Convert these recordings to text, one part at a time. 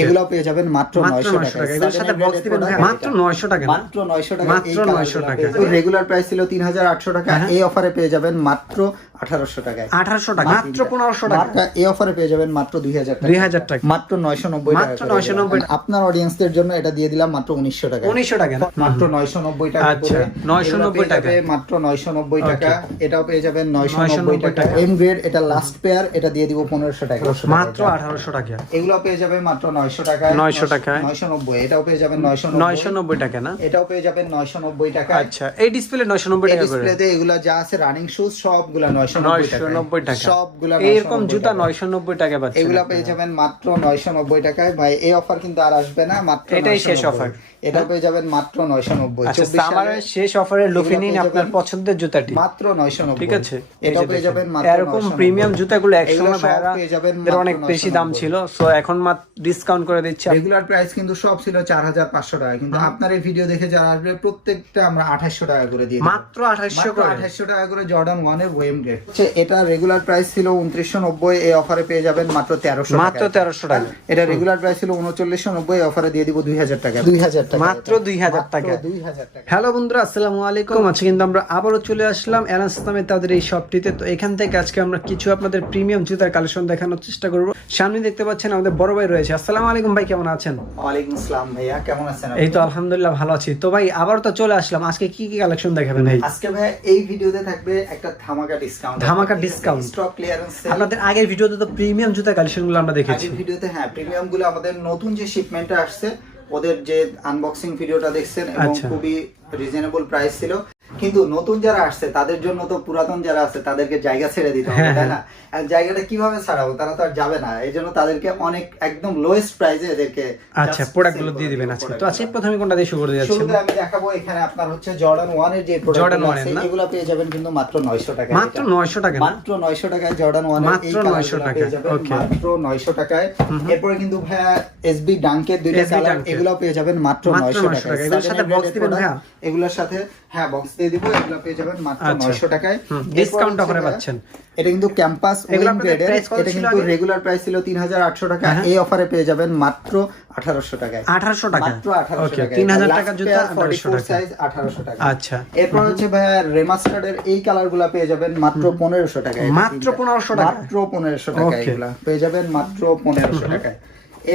এগুলো পেয়ে যাবেন মাত্র 900 টাকা। এগুলোর সাথে বক্স দিবেন ভাই মাত্র 900 টাকা, মাত্র 900 টাকা, মাত্র 900 টাকা। রেগুলার প্রাইস ছিল 3800 টাকা, এই অফারে পেয়ে যাবেন মাত্র 1800 টাকায়। 1800 টাকা, মাত্র 1500 টাকা। এই অফারে পেয়ে যাবেন মাত্র 2000 টাকা, 2000 টাকা, মাত্র 990 টাকা, মাত্র 990 টাকা। আপনার অডিয়েন্সদের জন্য এটা দিয়ে দিলাম মাত্র 1900 টাকা, 1900 টাকা না, মাত্র 990 টাকা। আচ্ছা 990 টাকা, মাত্র 990 টাকা। এটাও পেয়ে যাবেন 990 টাকা। এম গ্রেড এটা লাস্ট পেয়ার, এটা দিয়ে দিব 1500 টাকা, মাত্র 1800 টাকা। এগুলো পেয়ে যাবেন মাত্র 900 টাকা, 900 টাকায় 990। এটাও পেয়ে যাবেন 990 টাকা না, এটাও পেয়ে যাবেন 990 টাকা। আচ্ছা এই ডিসপ্লে 990 টাকা করে। ডিসপ্লেতে এগুলা যা আছে রানিং শুজ সবগুলা 990 টাকা, সবগুলা এরকম জুতা 990 টাকা পাচ্ছেন। এগুলা পেয়ে যাবেন মাত্র 990 টাকায়। ভাই এই অফার কিন্তু আর আসবে না, মাত্র এটাই শেষ অফার। এটা পেয়ে যাবেন মাত্র 990। আচ্ছা সামারের শেষ অফারে লুফে নিন আপনার পছন্দের জুতাটি মাত্র 990, ঠিক আছে। এটা পেয়ে যাবেন মাত্র এরকম প্রিমিয়াম জুতাগুলো একসময় ভাইরা পেয়ে যাবেন এর অনেক বেশি দাম ছিল, সো এখন মাত্র ডিসকাউন্ট করে দিচ্ছি। রেগুলার প্রাইস কিন্তু সব ছিল 4500 টাকা, কিন্তু আপনার এই ভিডিও দেখে যারা আসবে প্রত্যেকটা আমরা 2800 টাকা করে দিয়ে দিই, মাত্র 2800 করে, 2800 টাকা করে জর্ডান 1 এর ওয়েম গ্রেড। এটা রেগুলার প্রাইস ছিল 2990, এই অফারে পেয়ে যাবেন মাত্র 1300 টাকা, মাত্র 1300 টাকা। এটা রেগুলার প্রাইস ছিল 3990, এই অফারে দিয়ে দিব 2000 টাকা, 2000 টাকা, মাত্র 2000 টাকা। 2000 টাকা। হ্যালো বন্ধুরা, আসসালামু আলাইকুম। আজকে কিন্তু আমরা আবারও চলে আসলাম এনাস ইসলামের তাদের এই শপটিতে। তো এখান থেকে আজকে আমরা কিছু আপনাদের প্রিমিয়াম জুতার কালেকশন দেখানোর চেষ্টা করব। সামনে দেখতে পাচ্ছেন আমাদের বড় ভাই রয়েছে। আসসালামু আলাইকুম ভাই, কেমন আছেন? ওয়ালাইকুম আসসালাম ভাইয়া, কেমন আছেন? এই তো আলহামদুলিল্লাহ ভালো আছি। তো ভাই আবার তো চলে আসলাম, আজকে কি কি কালেকশন দেখাবেন ভাই? আজকে ভাই এই ভিডিওতে থাকবে একটা ধামাকা ডিসকাউন্ট, ধামাকা ডিসকাউন্ট, স্টক ক্লিয়ারেন্স। আপনাদের আগের ভিডিওতে তো প্রিমিয়াম জুতার কালেকশনগুলো আমরা দেখেছি। আগের ভিডিওতে হ্যাঁ প্রিমিয়াম গুলো আমাদের নতুন যে শিপমেন্টটা আসছে ওদের যে আনবক্সিং ভিডিওটা দেখছেন, এবং খুবই রিজনেবল প্রাইস ছিল। কিন্তু নতুন যারা আসছে তাদের জন্য তো পুরাতন যারা আছে তাদেরকে জায়গা ছেড়ে দিতে হবে, তাই না? আর জায়গাটা কিভাবে ছাড়াবো, তারা তো আর যাবে না। এই জন্য তাদেরকে অনেক একদম লোয়েস্ট প্রাইসে এদেরকে আচ্ছা প্রোডাক্টগুলো দিয়ে দিবেন আজকে। তো আজকে প্রথমে কোনটা দিয়ে শুরু করতে যাচ্ছেন? শুরুতে আমি দেখাবো এখানে আপনার হচ্ছে জর্ডান 1 এর যে প্রোডাক্টগুলো আছে এগুলো পেয়ে যাবেন কিন্তু মাত্র 900 টাকা, মাত্র 900 টাকা, মাত্র 900 টাকায় জর্ডান 1 এর মাত্র 900 টাকা, ওকে মাত্র 900 টাকায়। এরপরে কিন্তু ভাইয়া এসবি ডাঙ্কের দুইটা কালার, এগুলো পেয়ে যাবেন মাত্র 900 টাকা। এগুলোর সাথে বক্স দিবেন ভাইয়া? এগুলোর সাথে হ্যাঁ বক্স দিয়ে দিব, এগুলো পেয়ে যাবেন মাত্র 900 টাকায়, ডিসকাউন্ট অফারে পাচ্ছেন। এটা কিন্তু ক্যাম্পাস ওয়েম গ্রেডের, এটা কিন্তু রেগুলার প্রাইস ছিল 3800 টাকা, এই অফারে পেয়ে যাবেন মাত্র 1800 টাকায়, 1800 টাকা, মাত্র 1800 টাকা, 3000 টাকা জুতা 1800 টাকা সাইজ 1800 টাকা। আচ্ছা এরপর হচ্ছে ভাইয়া রেমাস্টার্ডের এই কালারগুলো পেয়ে যাবেন মাত্র 1500 টাকায়, মাত্র 1500 টাকা, মাত্র 1500 টাকা, এগুলা পেয়ে যাবেন মাত্র 1500 টাকায়।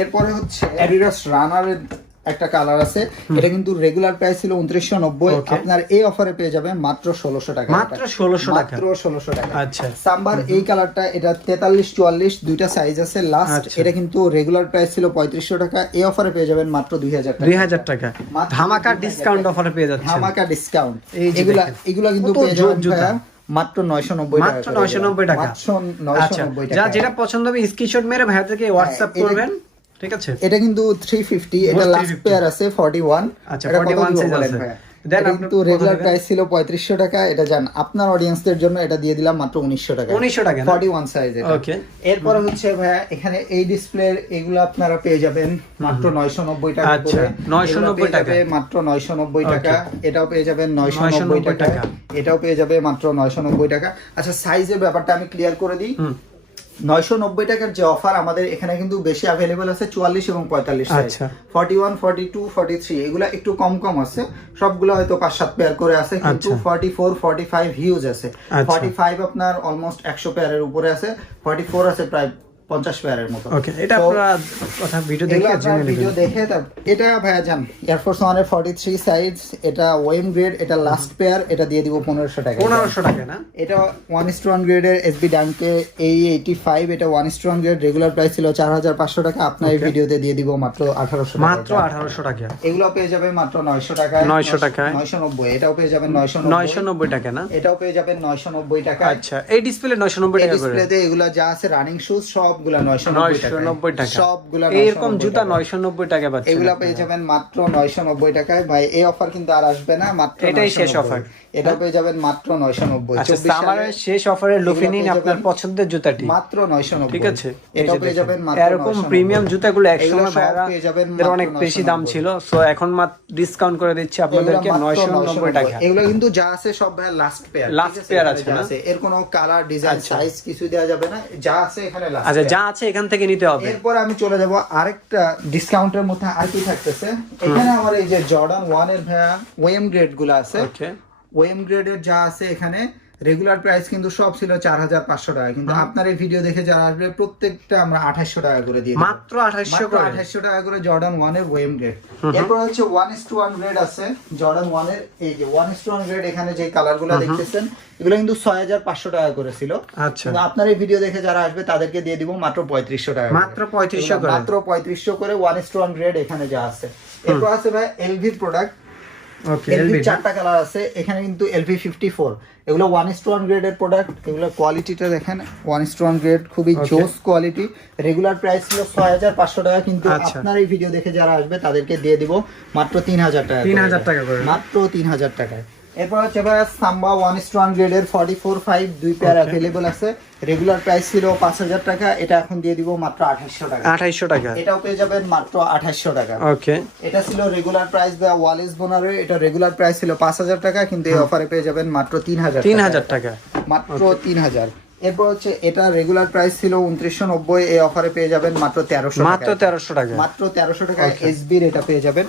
এরপরে হচ্ছে অ্যাডিডাস রানারের একটা কালার আছে, এটা কিন্তু রেগুলার প্রাইস ছিল 2990, আপনার এই অফারে পেয়ে যাবেন মাত্র 1600 টাকা, মাত্র 1600 টাকা, মাত্র 1600 টাকা। আচ্ছা সাম্বার এই কালারটা, এটা 43 44 দুইটা সাইজ আছে লাস্ট, এটা কিন্তু রেগুলার প্রাইস ছিল 3500 টাকা, এই অফারে পেয়ে যাবেন মাত্র 2000 টাকা, 2000 টাকা ধামাকা ডিসকাউন্ট অফারে পেয়ে যাচ্ছেন, ধামাকা ডিসকাউন্ট। এগুলা কিন্তু পেয়ে যাবেন ভাইয়া মাত্র 990 টাকা, মাত্র 990 টাকা, মাত্র 990 টাকা। যা যেটা পছন্দ হবে স্ক্রিনশট মেরে ভাইয়া থেকে হোয়াটসঅ্যাপ করবেন, ঠিক আছে? এটা কিন্তু 350, এটা লাস্ট পেয়ার আছে 41, আচ্ছা 41 সাইজ আছে। দেন কিন্তু রেগুলার প্রাইস ছিল 3500 টাকা, এটা জান আপনার অডিয়েন্সদের জন্য এটা দিয়ে দিলাম মাত্র 1900 টাকা, 1900 টাকা 41 সাইজ এটা। ওকে এরপর হচ্ছে ভাইয়া এখানে এই ডিসপ্লের এগুলো আপনারা পেয়ে যাবেন মাত্র 990 টাকা করে, আচ্ছা 990 টাকা, মাত্র 990 টাকা। এটাও পেয়ে যাবেন 990 টাকা, এটাও পেয়ে যাবে মাত্র 990 টাকা। আচ্ছা সাইজের ব্যাপারটা আমি ক্লিয়ার করে দিই। 990 টাকার যে অফার আমাদের এখানে কিন্তু বেশি अवेलेबल আছে 44 এবং 45 সাইজ, 41 42 43 এগুলা একটু কম কম আছে, সবগুলো হয়তো 5-7 পেয়ার করে আছে, কিন্তু 44 45 হিউজ আছে, 45 আপনার অলমোস্ট 100 পেয়ারের উপরে আছে, 44 আছে প্রায় 50 পেয়ারের মতো। ওকে এটা আপনারা কথা ভিডিও দেখে জেনে নেবেন, ভিডিও দেখে। এটা ভাইয়া জান এয়ারফোর্স 1 এর 43 সাইজ, এটা ওয়েম গ্রেড, এটা লাস্ট পেয়ার, এটা দিয়ে দিব 1500 টাকা, 1500 টাকা না? এটা 1:1 গ্রেডের এসবি ডাঙ্কে এই 85, এটা 1:1 গ্রেড, রেগুলার প্রাইস ছিল 4500 টাকা, আপনার এই ভিডিওতে দিয়ে দিব মাত্র 1800 টাকা, মাত্র 1800 টাকা। এগুলো পেয়ে যাবে মাত্র 900 টাকা, 900 টাকায় 990, এটাও পেয়ে যাবেন 990 টাকা না, এটাও পেয়ে যাবেন 990 টাকা। আচ্ছা এই ডিসপ্লে 990 টাকা করে, ডিসপ্লেতে এগুলা যা আছে রানিং শুজ সবগুলা 990 টাকা, সবগুলা এরকম জুতা 990 টাকা পাচ্ছেন। এগুলা পেয়ে যাবেন মাত্র 990 টাকায়। ভাই এই অফার কিন্তু আর আসবে না, মাত্র এটাই শেষ অফার, এটা পেয়ে যাবেন মাত্র 990। আচ্ছা সামারের শেষ অফারে লুফে নিন আপনার পছন্দের জুতাটি মাত্র 990, ঠিক আছে? এটা পেয়ে যাবেন মাত্র এরকম প্রিমিয়াম জুতাগুলো একসময় ভাইরা পেয়ে যাবেন এর অনেক বেশি দাম ছিল, সো এখন মাত্র ডিসকাউন্ট করে দিচ্ছি আপনাদেরকে 990 টাকা। এগুলো কিন্তু যা আছে সব ভাই লাস্ট পেয়ার, লাস্ট পেয়ার আছে না, এর কোনো কালার ডিজাইন সাইজ কিছু দেওয়া যাবে না, যা আছে এখানে লাস্ট। আচ্ছা যা আছে এখান থেকে নিতে হবে। এরপর আমি চলে যাব আরেকটা ডিসকাউন্টের মধ্যে আর কি থাকতেছে। এখানে আমার এই যে জর্ডান 1 এর ভাইয়া ওএম গ্রেড গুলো আছে। ওকে, ওএম গ্রেডের যা আছে এখানে রেগুলার প্রাইস কিন্তু সব ছিল 4500 টাকা, কিন্তু আপনার এই ভিডিও দেখে যারা আসবে প্রত্যেকটা আমরা 2800 টাকা করে দিয়ে দিই, মাত্র 2800 টাকা করে জর্ডান 1 এর ওএম গ্রেড। এরপর হচ্ছে 1:1 গ্রেড আছে জর্ডান 1 এর, এই যে 1:1 গ্রেড এখানে যে কালারগুলো দেখতেছেন এগুলো কিন্তু 6500 টাকা করে ছিল। আচ্ছা, কিন্তু আপনার এই ভিডিও দেখে যারা আসবে তাদেরকে দিয়ে দিব মাত্র 3500 টাকা, মাত্র 3500 করে, মাত্র 3500 করে 1:1 গ্রেড এখানে যা আছে। এরপর আছে ভাই এলভির প্রোডাক্ট। ওকে, এলভি চারটা কালার আছে এখানে, কিন্তু এলভি 54 এগুলো 1:1 গ্রেডের প্রোডাক্ট। এগুলো কোয়ালিটিটা দেখেন, 1:1 গ্রেড খুবই জোস কোয়ালিটি। রেগুলার প্রাইস ছিল 6500 টাকা, কিন্তু আপনার এই ভিডিও দেখে যারা আসবে তাদেরকে দিয়ে দিব মাত্র 3000 টাকা, 3000 টাকা করে, মাত্র 3000 টাকায়। এরপর হচ্ছে ভাই সাম্বা 1:1 গ্রেডের 44/5 দুই পেয়ার अवेलेबल আছে। রেগুলার প্রাইস ছিল 5000 টাকা, এটা এখন দিয়ে দিব মাত্র 2800 টাকা, 2800 টাকা। এটাও পেয়ে যাবেন মাত্র 2800 টাকা। ওকে, এটা ছিল রেগুলার প্রাইস বা ওয়ালেস বোনারে, এটা রেগুলার প্রাইস ছিল 5000 টাকা, কিন্তু এই অফারে পেয়ে যাবেন মাত্র 3000 টাকা, মাত্র 3000। এরপর হচ্ছে এটা রেগুলার প্রাইস ছিল 2990, এই অফারে পেয়ে যাবেন মাত্র 1300 টাকা, মাত্র 1300 টাকা, মাত্র 1300 টাকা এসবির এটা পেয়ে যাবেন।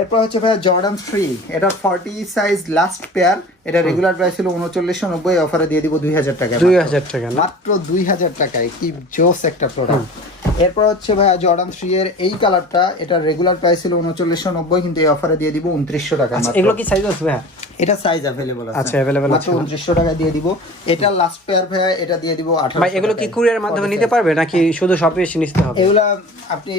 এরপর হচ্ছে ভাই জর্ডান 3, এটা 40 সাইজ লাস্ট পেয়ার, এটা রেগুলার প্রাইস ছিল 3990, এই অফারে দিয়ে দিব 2000 টাকা, 2000 টাকা, মাত্র 2000 টাকায়। কি জোস একটা প্রোডাক্ট। এরপর হচ্ছে ভাই জর্ডান 3 এর এই কালারটা, এটা রেগুলার প্রাইস ছিল 3990, কিন্তু এই অফারে দিয়ে দিব 2900 টাকা। এগুলো কি সাইজ আছে ভাই? এটা সাইজ अवेलेबल আছে, আচ্ছা अवेलेबल আছে, মাত্র 2900 টাকা দিয়ে দিব। এটা লাস্ট পেয়ার ভাই, এটা দিয়ে দিব 1800 ভাই। এগুলো কি কুরিয়ারের মাধ্যমে নিতে পারবে নাকি শুধু শপে এসে নিতে হবে? এগুলা আপনি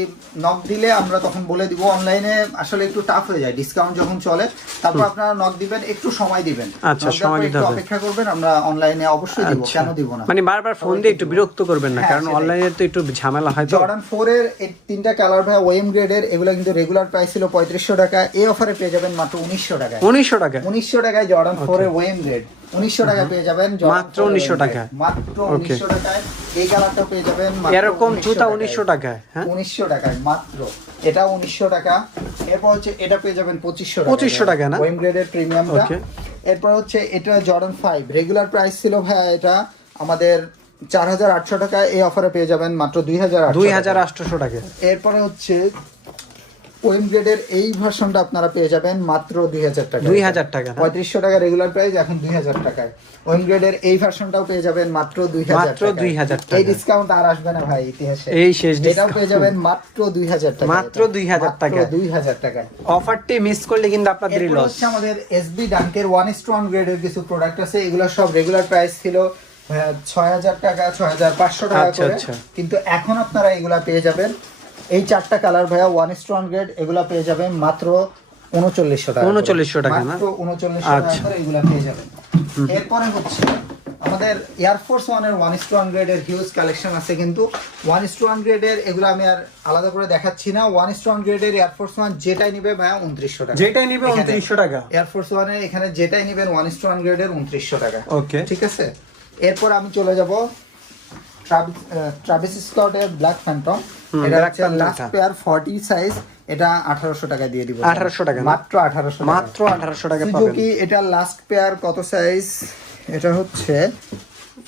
নক দিলে আমরা তখন বলে দিব। অনলাইনে আসলে একটু টাফ হয়ে যায়, ডিসকাউন্ট যখন চলে তারপর আপনারা নক দিবেন, একটু সময় দিবেন, আচ্ছা, সময় দিতে হবে, অপেক্ষা করবেন, আমরা অনলাইনে অবশ্যই দিব, কেন দিব না। মানে বারবার ফোন দিয়ে একটু বিরক্ত করবেন না, কারণ অনলাইনে তো একটু ঝামেলা হয়। জর্ডান 4 এর এই তিনটা কালার ভাই ওএম গ্রেডের, এগুলো কিন্তু রেগুলার প্রাইস ছিল 3500 টাকা, এই অফারে পেয়ে যাবেন মাত্র 1900 টাকা, 1900 টাকা, 1900 টাকায় জর্ডান 4 এর ওএম গ্রেড 1900 টাকা পেয়ে যাবেন, মাত্র 1900 টাকা, মাত্র 1900 টাকায়। এই কালারটা পেয়ে যাবেন এরকম জুতা 1900 টাকায়, হ্যাঁ 1900 টাকায় মাত্র, এটা 1900 টাকা। এরপর হচ্ছে এটা পেয়ে যাবেন 2500 টাকা না, ওএম গ্রেডের প্রিমিয়ামটা। এরপর হচ্ছে এটা জর্ডান 5, রেগুলার প্রাইস ছিল ভাই এটা আমাদের 4800 টাকা, এই অফারে পেয়ে যাবেন মাত্র 2800 টাকা। এরপরে হচ্ছে ওএম গ্রেডের এই ভার্সনটা আপনারা পেয়ে যাবেন মাত্র 2000 টাকা, 2000 টাকা, 3500 টাকা রেগুলার প্রাইস, এখন 2000 টাকায়। ওএম গ্রেডের এই ভার্সনটাও পেয়ে যাবেন মাত্র 2000 টাকা। এই ডিসকাউন্ট আর আসবে না ভাই ইতিহাসে, এই শেষ ডিসকাউন্ট। এটাও পেয়ে যাবেন মাত্র 2000 টাকা, মাত্র 2000 টাকা, 2000 টাকায়। অফারটি মিস করলে কিন্তু আপনাদেরই লস। হচ্ছে আমাদের এসবি ডাঙ্কের 1:1 গ্রেডের কিছু প্রোডাক্ট আছে, এগুলো সব রেগুলার প্রাইস ছিল 6000 টাকা, 6500 টাকা করে, কিন্তু এখন আপনারা এগুলা পেয়ে যাবেন এই চারটা কালার ভাইয়া 1:1 গ্রেড, এগুলা পেয়ে যাবেন মাত্র 3900 টাকা, 3900 টাকা না, মাত্র 3900 টাকা করে এগুলা পেয়ে যাবেন। এরপরে হচ্ছে আমাদের এয়ারফোর্স 1 এর 1:1 গ্রেডের হিউজ কালেকশন আছে, কিন্তু 1:1 গ্রেডের এগুলো আমি আর আলাদা করে দেখাচ্ছি না। 1:1 গ্রেডের এয়ারফোর্স 1 যেটাই নিবে ভাইয়া 2900 টাকা, যেটাই নিবে 2900 টাকা। এয়ারফোর্স 1 এর এখানে যেটাই নিবেন 1:1 গ্রেডের 2900 টাকা, ওকে, ঠিক আছে। এরপর আমি চলে যাব ট্রাভিস স্কটের ব্ল্যাক ফ্যান্টম, এটা হচ্ছে লাস্ট পেয়ার 40 সাইজ, এটা 1800 টাকা দিয়ে দিব, 1800 টাকা, মাত্র 1800 টাকা, মাত্র 1800 টাকা পাবেন। সুজুকি এটা লাস্ট পেয়ার কত সাইজ, এটা হচ্ছে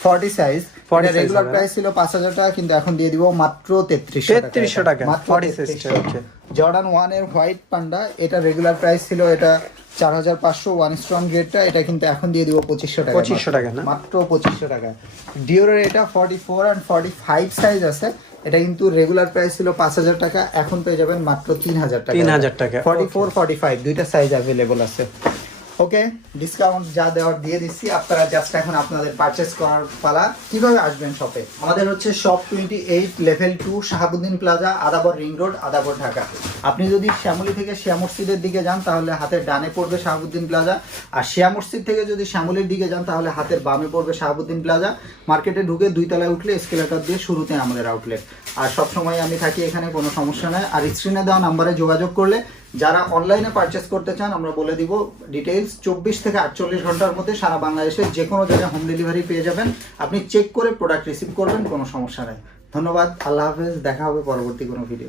40 সাইজ, এটা রেগুলার প্রাইস ছিল 5000 টাকা, কিন্তু এখন দিয়ে দিব মাত্র 3300 টাকা, মাত্র 40 সাইজ। ওকে, জর্ডান 1 এর হোয়াইট পান্ডা, এটা রেগুলার প্রাইস ছিল এটা 4500 1:1 গ্রেডটা, এটা কিন্তু এখন দিয়ে দিব 2500 টাকা, 2500 টাকা না, মাত্র 2500 টাকা। ডিওরের এটা 44 and 45 সাইজ আছে, এটা কিন্তু রেগুলার প্রাইস ছিল 5000 টাকা, এখন পেয়ে যাবেন মাত্র 3000 টাকা, 3000 টাকা। 44 45 দুইটা সাইজ अवेलेबल আছে। ওকে, ডিসকাউন্ট যা দেওয়ার দিয়ে দিচ্ছি, আপনারা জাস্ট এখন আপনাদের পারচেজ করার পালা। কিভাবে আসবেন শপে? আমাদের হচ্ছে shop 28 level 2 Shahabuddin plaza, Adabor ring road, Adabor, Dhaka. আপনি যদি শ্যামলী থেকে শিয়া মসজিদের দিকে যান তাহলে হাতের ডানে পড়বে শাহাবুদ্দিন প্লাজা, আর শিয়া মসজিদ থেকে যদি শ্যামলীর দিকে যান তাহলে হাতের বামে পড়বে শাহাবুদ্দিন প্লাজা। মার্কেটে ঢুকে 2 তলায় উঠলে এসকেলেটর দিয়ে শুরুতে আমাদের আউটলেট, আর সবসময় আমি থাকি এখানে, কোনো সমস্যা নেই। আর স্ক্রিনে দেওয়া নাম্বারে যোগাযোগ করলে যারা অনলাইনে পারচেস করতে চান আমরা বলে দিব ডিটেইলস, 24 থেকে 48 ঘন্টার মধ্যে সারা বাংলাদেশে যে কোনো জায়গায় হোম ডেলিভারি পেয়ে যাবেন। আপনি চেক করে প্রোডাক্ট রিসিভ করবেন, কোনো সমস্যা নেই। ধন্যবাদ, আল্লাহ হাফেজ, দেখা হবে পরবর্তী কোনো ভিডিও।